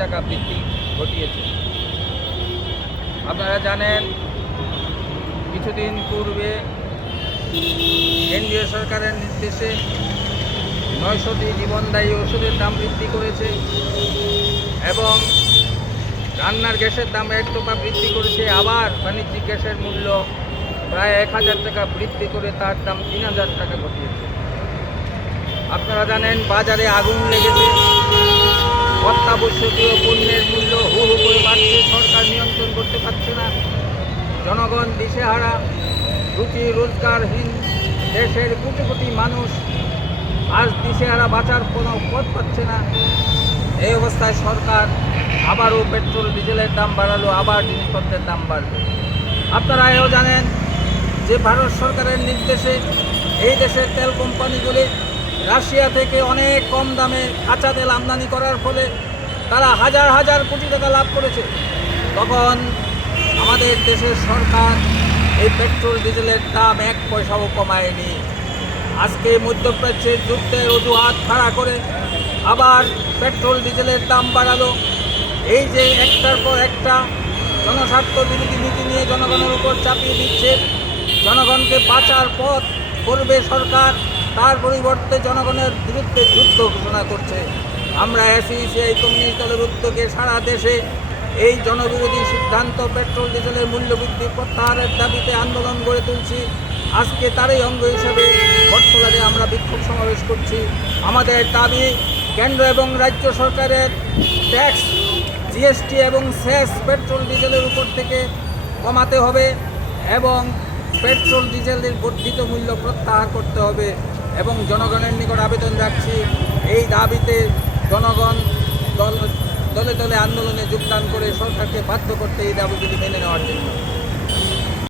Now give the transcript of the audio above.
টাকা বৃদ্ধি ঘটিয়েছে। আপনারা জানেন কিছুদিন পূর্বে কেন্দ্রীয় সরকারের নির্দেশে 900টি জীবনদায়ী ওষুধের দাম বৃদ্ধি করেছে এবং রান্নার গ্যাসের দাম 1 টাকা বৃদ্ধি করেছে। আবার বাণিজ্যিক গ্যাসের মূল্য প্রায় 1000 টাকা বৃদ্ধি করে তার দাম 3000 টাকা ঘটিয়েছে। আপনারা জানেন বাজারে আগুন লেগেছে, অত্যাবশ্যকীয় পণ্যের মূল্য হু হু করে বাড়ছে, সরকার নিয়ন্ত্রণ করতে পারছে না, জনগণ দিশেহারা, রুটি রোজগারহীন দেশের কোটি কোটি মানুষ আজ দিশেহারা, বাঁচার কোনো পথ পাচ্ছে না। এই অবস্থায় সরকার আবারও পেট্রোল ডিজেলের দাম বাড়ালো, আবার জিনিসপত্রের দাম বাড়বে। আপনারা এও জানেন যে ভারত সরকারের নির্দেশে এই দেশের তেল কোম্পানিগুলি রাশিয়া থেকে অনেক কম দামে কাঁচা তেল আমদানি করার ফলে তারা হাজার হাজার কোটি টাকা লাভ করেছে। তখন আমাদের দেশের সরকার এই পেট্রোল ডিজেলের দাম 1 পয়সাও কমায়নি। আজকে মধ্যপ্রাচ্যের যুদ্ধের অজুহাত খাড়া করে আবার পেট্রোল ডিজেলের দাম বাড়ালো। এই যে একটার পর একটা জনস্বার্থ বিরোধী নীতি নিয়ে জনগণের উপর চাপিয়ে দিচ্ছে, জনগণকে বাঁচার পথ করবে সরকার, তার পরিবর্তে জনগণের বিরুদ্ধে যুদ্ধ ঘোষণা করছে। আমরা সিপিআই কমিউনিস্ট দলের উদ্যোগে সারা দেশে এই জনবিরোধী সিদ্ধান্ত পেট্রোল ডিজেলের মূল্যবৃদ্ধি প্রত্যাহারের দাবিতে আন্দোলন গড়ে তুলছি। আজকে তারই অঙ্গ হিসেবে বটতলায় আমরা বিক্ষোভ সমাবেশ করছি। আমাদের দাবি কেন্দ্র এবং রাজ্য সরকারের ট্যাক্স, জিএসটি এবং সেস পেট্রোল ডিজেলের উপর থেকে কমাতে হবে এবং পেট্রোল ডিজেলের বর্ধিত মূল্য প্রত্যাহার করতে হবে এবং জনগণের নিকট আবেদন রাখছি এই দাবিতে জনগণ দলে দলে আন্দোলনে যোগদান করে সরকারকে বাধ্য করতে এই দাবিগুলি মেনে নেওয়ার জন্য।